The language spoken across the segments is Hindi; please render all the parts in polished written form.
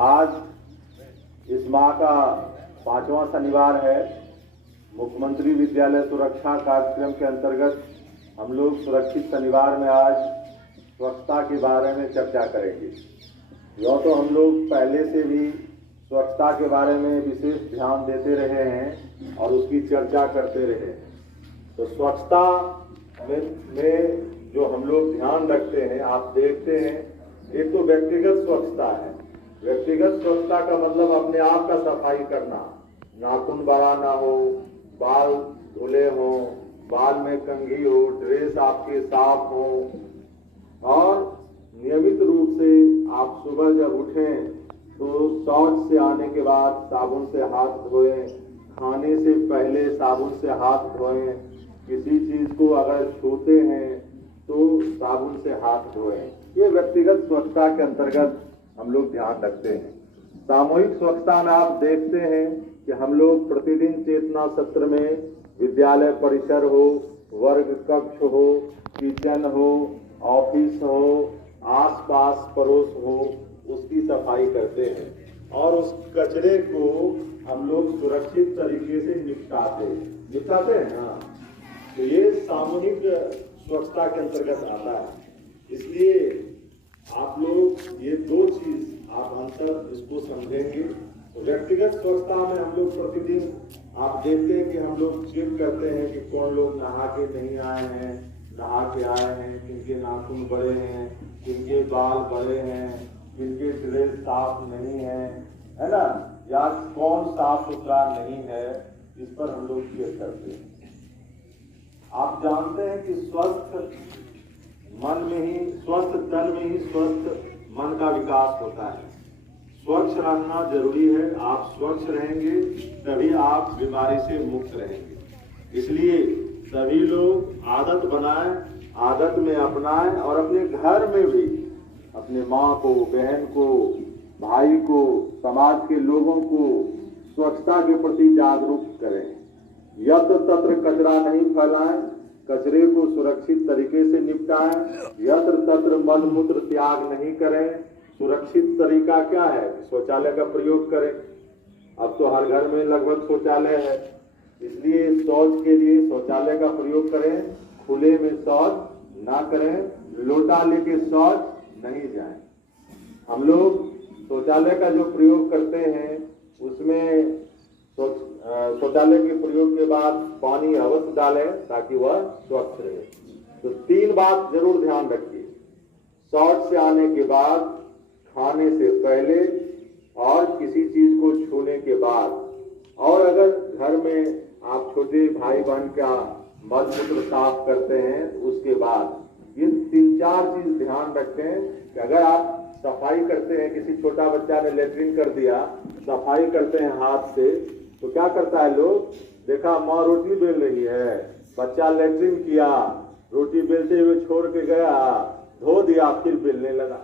आज इस माह का 5वां शनिवार है। मुख्यमंत्री विद्यालय सुरक्षा कार्यक्रम के अंतर्गत हम लोग सुरक्षित शनिवार में आज स्वच्छता के बारे में चर्चा करेंगे। यह तो हम लोग पहले से भी स्वच्छता के बारे में विशेष ध्यान देते रहे हैं और उसकी चर्चा करते रहे। तो स्वच्छता में जो हम लोग ध्यान रखते हैं, आप देखते हैं, एक तो व्यक्तिगत स्वच्छता है। व्यक्तिगत स्वच्छता का मतलब अपने आप का सफाई करना, नाखून बड़ा ना हो, बाल धुले हो, बाल में कंघी हो, ड्रेस आपके साफ हो और नियमित रूप से आप सुबह जब उठें तो शौच से आने के बाद साबुन से हाथ धोएं, खाने से पहले साबुन से हाथ धोएं, किसी चीज को अगर छूते हैं तो साबुन से हाथ धोएं। ये व्यक्तिगत स्वच्छता के अंतर्गत हम लोग ध्यान रखते हैं। सामूहिक स्वच्छता में आप देखते हैं कि हम लोग प्रतिदिन चेतना सत्र में विद्यालय परिसर हो, वर्ग कक्ष हो, किचन हो, ऑफिस हो, आसपास पड़ोस हो, उसकी सफाई करते हैं और उस कचरे को हम लोग सुरक्षित तरीके से निपटाते हैं। हाँ, तो ये सामूहिक स्वच्छता के अंतर्गत आता है। इसलिए आप लोग ये दो चीज आप अंतर इसको समझेंगे। तो व्यक्तिगत स्वच्छता में हम लोग प्रतिदिन आप देखते हैं कि हम लोग चेक करते हैं कि कौन लोग नहा के नहीं आए हैं, नहा के आए हैं, किनके नाखून बड़े हैं, किनके बाल बड़े हैं, किनके ड्रेस साफ नहीं है ना, या कौन साफ सुथरा नहीं है, इस पर हम लोग चेक करते हैं। आप जानते हैं कि स्वस्थ तन में ही स्वस्थ मन का विकास होता है। स्वच्छ रहना जरूरी है। आप स्वच्छ रहेंगे तभी आप बीमारी से मुक्त रहेंगे। इसलिए सभी लोग आदत बनाएं, आदत में अपनाएं और अपने घर में भी अपने माँ को, बहन को, भाई को, समाज के लोगों को स्वच्छता के प्रति जागरूक करें। यत्र तत्र कचरा नहीं फैलाएं, कचरे को सुरक्षित तरीके से निपटाएं, यत्र तत्र मल मूत्र त्याग नहीं करें। सुरक्षित तरीका क्या है? शौचालय का प्रयोग करें। अब तो हर घर में लगभग शौचालय है, इसलिए शौच के लिए शौचालय का प्रयोग करें। खुले में शौच ना करें, लोटा लेके शौच नहीं जाएं। हम लोग शौचालय का जो प्रयोग करते हैं उसमें शौचालय के प्रयोग के बाद पानी अवश्य डालें ताकि वह स्वच्छ रहे। तो 3 बात जरूर ध्यान रखिए। शौच से आने के बाद, खाने से पहले और किसी चीज को छूने के बाद, और अगर घर में आप छोटे भाई बहन का मल मूत्र साफ करते हैं तो उसके बाद ये 3-4 चीज ध्यान रखें कि अगर आप सफाई करते हैं, किसी छोटा बच्चा ने लेटरिन कर दिया, सफाई करते हैं हाथ से, तो क्या करता है लोग, देखा माँ रोटी बेल रही है, बच्चा लेटरिन किया, रोटी बेलते हुए छोड़ के गया, धो दिया, फिर बेलने लगा,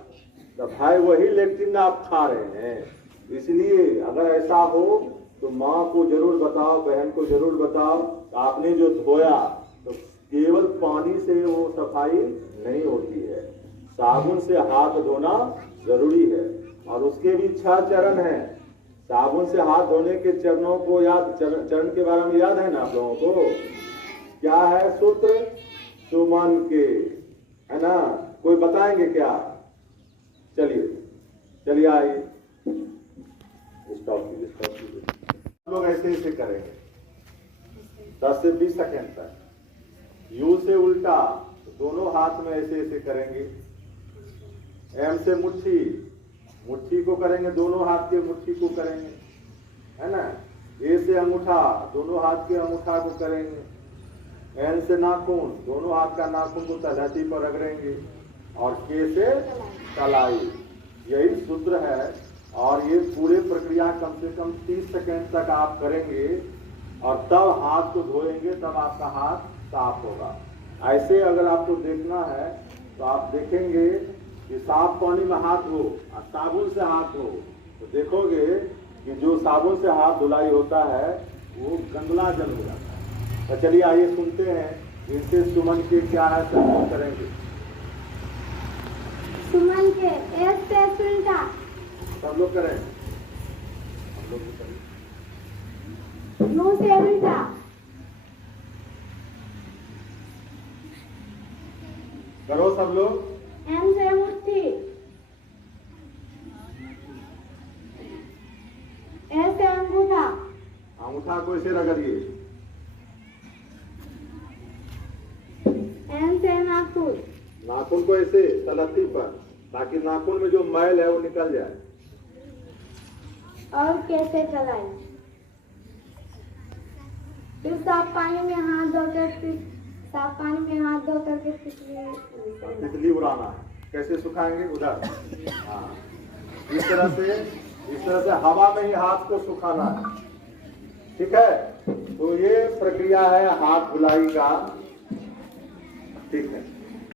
तो भाई वही लेटरिन आप खा रहे हैं। इसलिए अगर ऐसा हो तो माँ को जरूर बताओ, बहन को जरूर बताओ, आपने जो धोया तो केवल पानी से वो सफाई नहीं होती है, साबुन से हाथ धोना जरूरी है। और उसके भी 6 चरण हैं। साबुन से हाथ धोने के चरणों को याद, चरण के बारे में याद है ना आप लोगों को? क्या है सूत्र? सुमन के, है ना? कोई बताएंगे क्या? चलिए आइए, स्टॉप कीजिए। लोग ऐसे करेंगे 10 से 20 सेकेंड तक। यू से उल्टा, दोनों हाथ में ऐसे करेंगे। एम से मुट्ठी को करेंगे, दोनों हाथ के मुट्ठी को करेंगे, है ना? ए से अंगूठा, दोनों हाथ के अंगूठा को करेंगे। एन से नाखून, दोनों हाथ का नाखून को तलहटी पर रगड़ेंगे। और के से कलाई। यही सूत्र है और ये पूरे प्रक्रिया कम से कम 30 सेकेंड तक आप करेंगे और तब हाथ को धोएंगे, तब आपका हाथ साफ होगा। ऐसे अगर आपको देखना है तो आप देखेंगे कि साफ पानी में हाथ हो और साबुन से हाथ हो तो देखोगे कि जो साबुन से हाथ धुलाई होता है वो गंदला जल हो जाता है। तो चलिए आइए सुनते हैं इनसे सुमन के क्या है, सब करेंगे। सुमन के एस पे सुनता, सब लोग करें, हम लोग भी करें। मुंह से उल्टा, करो सब लोग। एम से मुट्ठी, ए से अंगूठा, अंगूठा को ऐसे रगड़िए। एन से नाखून, नाखून को ऐसे तलत्ती पर, ताकि नाखून में जो मैल है वो निकल जाए। और कैसे चलाएं? फिर साफ पानी में हाथ धोकर, फिर साफ पानी में हाथ धोकर के तितली उड़ाना है। कैसे सुखाएंगे? उधर, हाँ, इस तरह से हवा में ही हाथ को सुखाना है। ठीक है, तो ये प्रक्रिया है हाथ धुलाई का। ठीक है।